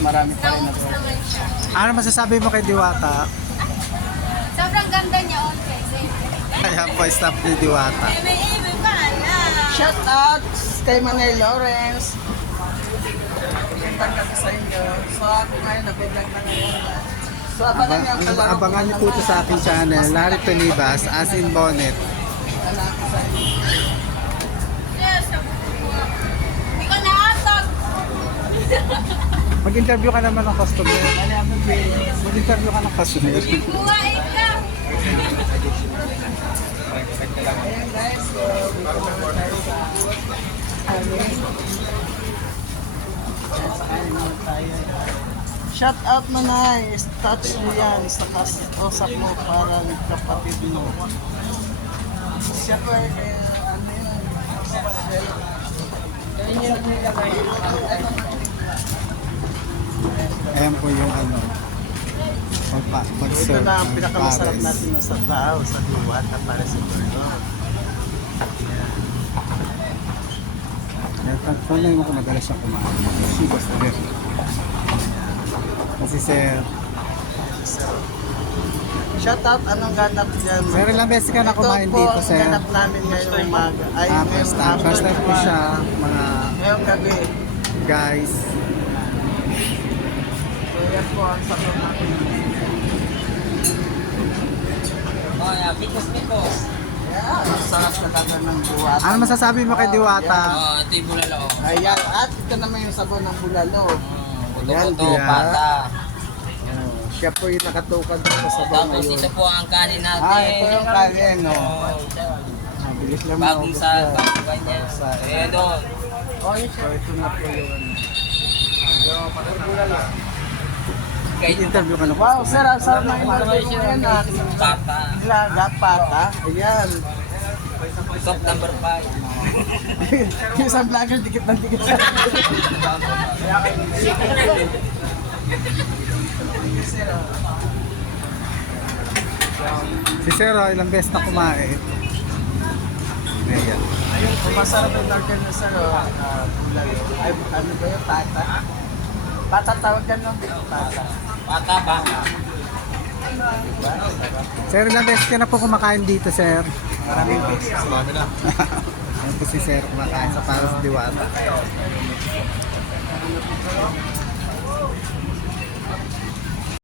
marami pa rin Naubos ako. naman siya. Ano masasabi mo kay Diwata? Sobrang ganda niya on kasi. Kaya po, stop ni Diwata. May pa na. Shout out kay Manay Lawrence. Magandang gabi sa inyo. So ako ngayon, nag-vlog na ngayon. So abangan niyo ang kalaro. Abangan niyo po ito sa aking channel, Larry Tonibas, as in Bonnet. Lalaki sa inyo. Yes, hindi ko naatag. Mag-interview ka naman ng customer. Mag-interview ka ng customer. Buhay ka. Ayan guys, so dito naman tayo sa amin. Ayan, sa amin naman tayo. Shout out Manay, touch mo yan sa usap mo parang kapatid mo. Siyempre, kaya ano yun, kaya niya naglalagay. Ayan po yung ano. Ito Mag-serve na ang ng pinakamasarap pares. natin na sa tao, sa Diwata para sa Bruno. Tunay mo kung madalas siya kumain. Kasi sir, Shout out, anong ganap dyan? sir, ilang beses ka na kumain Ito po dito, ang sir? ganap namin ngayong umaga. Ay, First time. First time po siya, mga Ngayong gabi. guys. So yan po ang sagot natin. Oh, yeah, pikos. Yeah, ang sarap talaga ng Diwata. Ano masasabi mo kay Diwata? Oh, ito yung bulalo. Ayan, at ito naman yung sabon ng bulalo. Buto-buto, Yan, pata. Siya po yung nakatukan doon sa sabon Tapos ngayon. ito po ang kanin natin. Ito yung kanin, no? Oh, Mabilis lang bagong maubos sa yan. bagong kanya. Eh, doon. So ito na po yun. Kahit Interview ka ng Wow, customer. sir, ang sarap ng interview mo yan. pata. Nilaga, pata. Ayan. Top number 5. Yung isang vlogger, dikit ng dikit sa Si Sir, ilang beses na kumain. Ayan. Ayun, kung masarap yung order na sir, bulalo. Ay, ano ba yung pata? Pata tawag yan, no? Pata. Pata ba? Diba? Sarap. Sir, ilang beses ka na po kumakain dito, Sir? Maraming beses. Ayan po si Sir kumakain sa Pares Diwata.